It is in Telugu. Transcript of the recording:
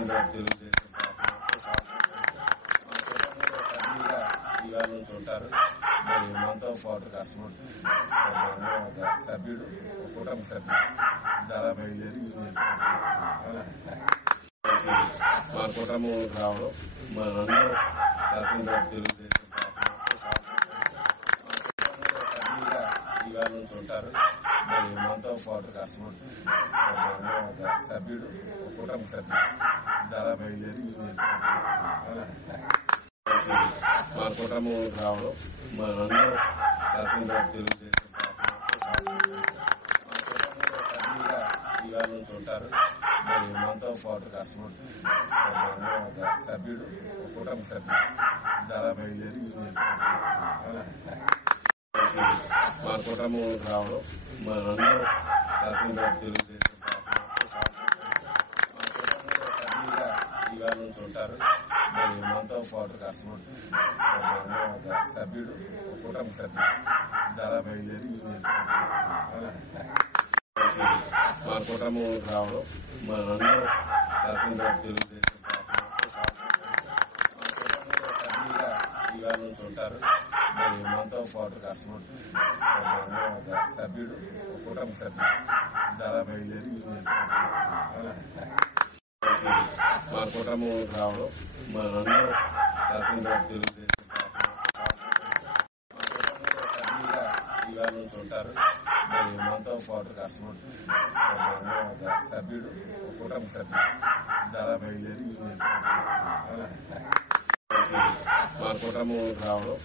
తెలుగుదేశం ఇవాళ నుంచి ఉంటారు. మరి మనతో పాటు కష్టపడుతూ ఒక సభ్యుడు కుటుంబ సభ్యుడు ద్వారా బయలుదేరి మా కుటుంబం రావడం మనందరూ తరఫున తెలుగుదేశం ఇవాళ నుంచి ఉంటారు. మరి మనతో పాటు కష్టపడుతూ ఒక సభ్యుడు కుటుంబ సభ్యుడు ద్వారా బయలుదేరి మా కుటుంబం రావడం మనందరూ తరఫున తెలుగుదేశం ఇవాళ నుంచి ఉంటారు. మరి మనతో పాటు కష్టపడుతూ ఒక సభ్యుడు కుటుంబ సభ్యుడు ద్వారా బయలుదేరి మా కుటుంబం రావడం మనందరూ తరఫున తెలుగుదేశం ఇవాళ నుంచి ఉంటారు. మరి మనతో పాటు కష్టపడుతూ ఒక సభ్యుడు కుటుంబ సభ్యుడు ద్వారా బయలుదేరి మా కుటుంబం రావడం మనందరూ తరఫున తెలుగుదేశం ఇవాళ నుంచి ఉంటారు. మరి మనతో పాటు కష్టపడుతూ ఒక సభ్యుడు కుటుంబ సభ్యుడు ద్వారా బయలుదేరి మా కుటుంబం రావడం మనందరూ తరఫున తెలుగుదేశం ఇవాళ నుంచి ఉంటారు. మరి మనతో పాటు కష్టపడుతూ ఒక సభ్యుడు కుటుంబ సభ్యుడు ద్వారా బయలుదేరి మా కుటుంబం రావడం